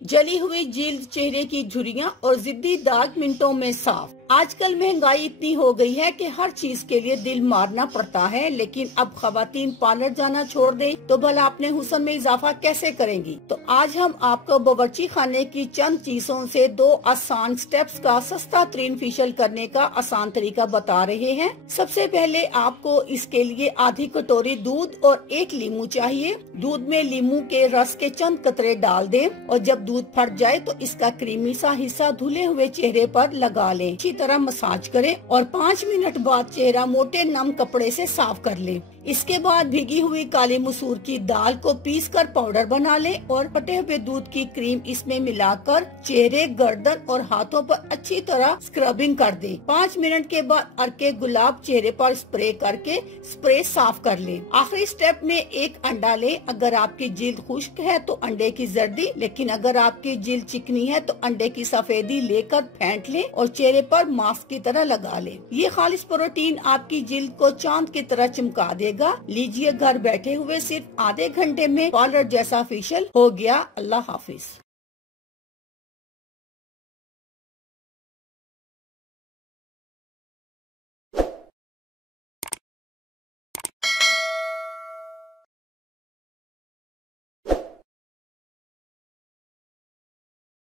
जली हुई जिल्द, चेहरे की झुर्रियां और जिद्दी दाग मिनटों में साफ। आजकल महंगाई इतनी हो गई है कि हर चीज के लिए दिल मारना पड़ता है, लेकिन अब खवातीन पार्लर जाना छोड़ दें तो भला अपने हुस्न में इजाफा कैसे करेंगी। तो आज हम आपको बावर्ची खाने की चंद चीजों से 2 आसान स्टेप्स का सस्ता तरीन फेशियल करने का आसान तरीका बता रहे हैं। सबसे पहले आपको इसके लिए आधी कटोरी दूध और 1 लीमू चाहिए। दूध में लीमू के रस के चंद कतरे डाल दें और जब दूध फट जाए तो इसका क्रीमी सा हिस्सा धुले हुए चेहरे पर लगा लें। अच्छी तरह मसाज करें और 5 मिनट बाद चेहरा मोटे नम कपड़े से साफ कर लें। इसके बाद भीगी हुई काली मसूर की दाल को पीसकर पाउडर बना लें और फटे हुए दूध की क्रीम इसमें मिलाकर चेहरे, गर्दन और हाथों पर अच्छी तरह स्क्रबिंग कर दें। 5 मिनट के बाद अर्के गुलाब चेहरे पर स्प्रे करके स्प्रे साफ कर लें। आखिरी स्टेप में 1 अंडा लें। अगर आपकी जिल्द खुश्क है तो अंडे की जर्दी, लेकिन अगर आपकी जिल्द चिकनी है तो अंडे की सफेदी लेकर फेंट लें और चेहरे पर मास्क की तरह लगा लें। ये खालिश प्रोटीन आपकी जिल्द को चांद की तरह चमका देगा। लीजिए, घर बैठे हुए सिर्फ आधे घंटे में पार्लर जैसा फेशियल हो गया। अल्लाह हाफिज।